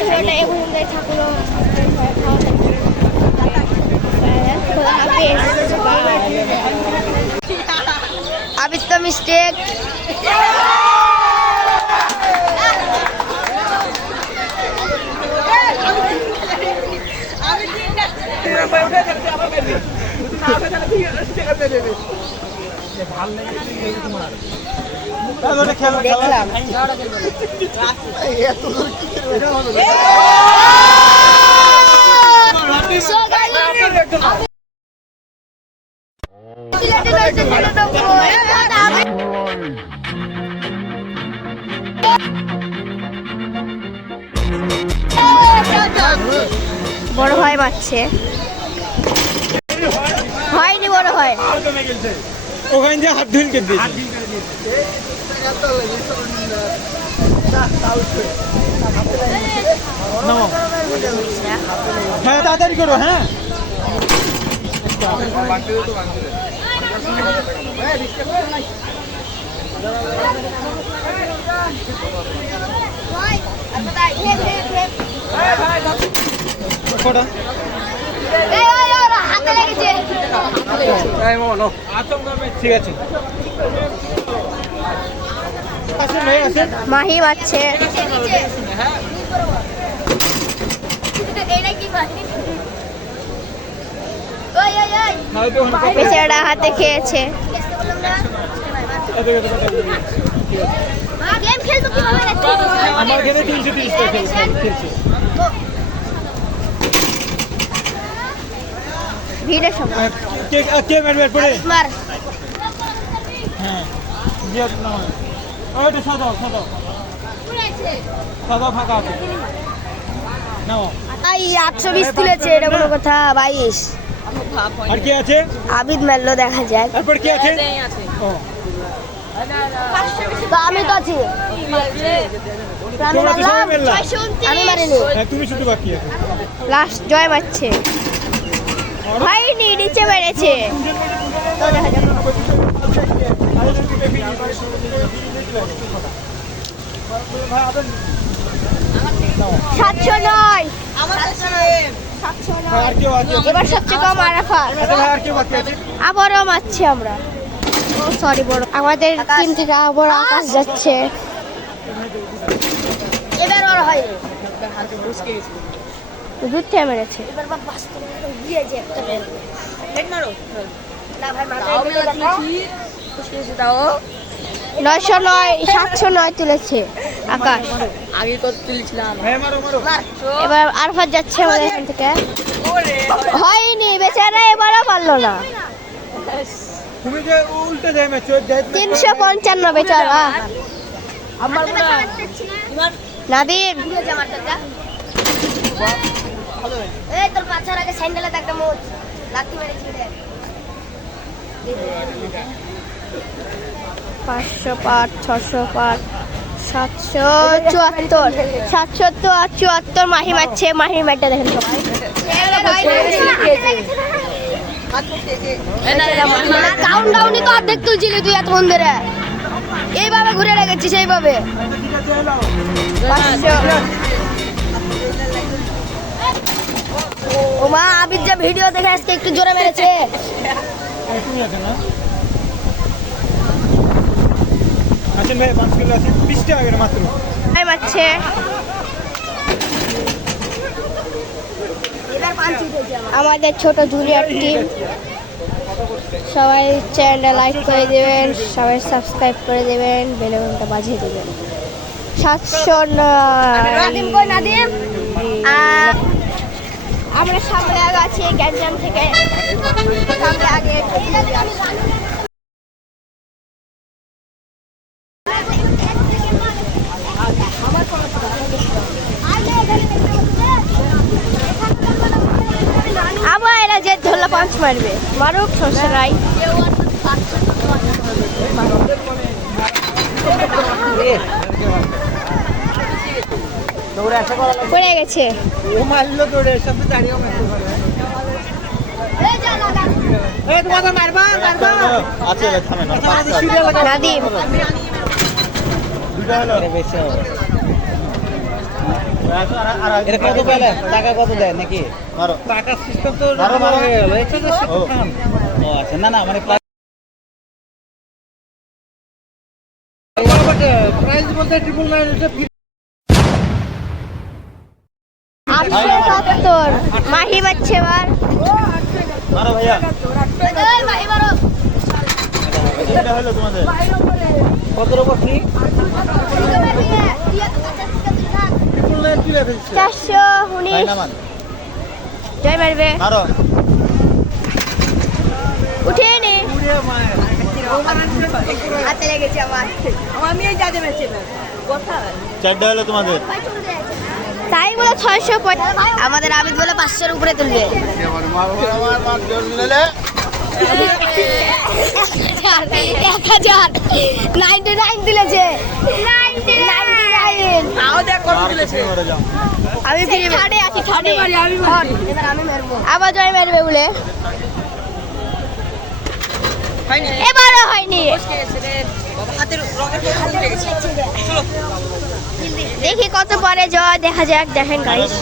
ভিডিওটা এই পর্যন্তই থাকলো। আবির তো মিস্টেক। দেখলাম বড় ভাই মারছে, হয়নি বড় ভাই। ওখানে যে হাত ধুন কেটে হ্যাঁ তাড়াতাড়ি করো। হ্যাঁ ঠিক আছে। মাহি মারছে, বেচারা হাতে খেয়েছে। আমার এখানে 330 টাকা খেলছে। ভিড়ের সময় কে মারবে পড়ে? মার। হ্যাঁ জিয়া না ওইটা সাদা সাদা সাদা ফাঁকা আছে। নাও আই 820 তুলেছে, এটা কোনো কথা? 22। আর কি আছে? আবিদ মারলো, দেখা যায়। তারপর কি আছে? ও আমি তো আছি, আমি মারিনি। তুমি শুধু বাকি আছে। লাস্ট জয় মারছে, হয়নি, নিচে মেরেছে। তো দেখা যাক। 709 এবার সবচেয়ে কম আরাফাত। আবারও মারছি আমরা। ও সরি বড়, আমাদের টিম থেকে আবার আকাশ যাচ্ছে। এবার ওর হয় দূর থেকে মেরেছে। এবার বাস্তবে দিয়েছে একটা হেড মারো না ভাই, দাও 909 709 তুলেছে আকাশ। আগে কত তুলেছিলাম? এবার আরফাত যাচ্ছে আমাদের এখান থেকে। হয়নি, বেচারা এবারও পারলো না। তুমি যে উল্টে যায় ম্যাচ 355 বেচারা। আমার নাদিম এই তোর পাছার আগে স্যান্ডেলে একটা মোচ লাথি মেরেছি রে। 500 পার 600 পার 774 774 মাহি মারছে। মাহির ম্যাটটা দেখেন সবাই। কাউন্টডাউনই তো অর্ধেক তুলছিলি তুই এতক্ষণ ধরে। এইভাবে ঘুরে রেখেছিস, এইভাবে। 500 ও মা, আবির যা ভিডিও দেখে আজকে একটু জোরে মেরেছে। আছেন ভাই 5 কিলো আছে 20 টাকা করে মাত্র। ভাই মারছে। আমাদের ছোট জুনিয়র টিম, সবাই চ্যানেলটা লাইক করে দেবেন, সবাই সাবস্ক্রাইব করে দেবেন, বেল আইকনটা বাজিয়ে দেবেন। 709 আমরা সামনে আগে আছি গ্যাঞ্জাম থেকে। সামনে আগে আবার এরা যে ধরলা পাঁচ মারবে, মারুক, সমস্যা নাই। পড়ে গেছে। ও মারলো দৌড়ে সামনে দাঁড়িয়েও মারতে পারে। এই তোমাকে মারবা আছে ভাই, থামেন না। নাদিম দুটো হলো বেশি হবে। এটা কত পেলেন? টাকা কত দেয় নাকি? টাকা সিস্টেম তো হয়ে গেল। ও আচ্ছা, না না মানে প্রাইস বলতে 999 877 মাহি বাচ্চা এবার মারো ভাইয়া। মাহি মারো এটা হলো তোমাদের কত রকম ফ্রি? 419 জয় মারবে মারো উঠে নে হাতে লেগেছে আমার আমি এই যা দেবে কথা চারটা হলো তোমাদের। তাই বলে 650 আমাদের আবিদ বলে 500 এর উপরে তুলবে 1000 দিলেছে 99 আও দেখ কত দিলেছে আমি ছাড়ে আছি ছাড়ে আমি মারবো আবার জয় মারবে বলে হয়নি এবারও হয়নি বাবা হাতের রকেট হাতে লেগেছে চলো দেখি কত পরে জয় দেখা যাক দেখেন গাইস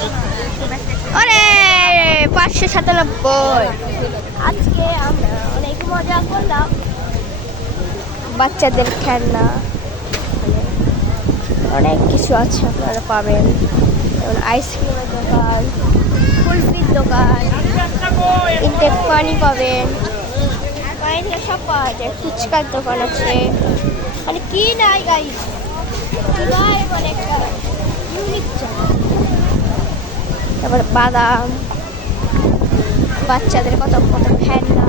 আরে 597 আজকে আমরা অনেক মজা করলাম বাচ্চাদের খেলনা অনেক কিছু আছে আপনারা পাবেন যেমন আইসক্রিমের দোকান কুলফির দোকান ইনটেক পানি পাবেন পানি থেকে সব পাওয়া যায় ফুচকার দোকান আছে মানে কি নাই গাইস মানে একটা ইউনিক জায়গা তারপরে বাদাম বাচ্চাদের কত কত খেলনা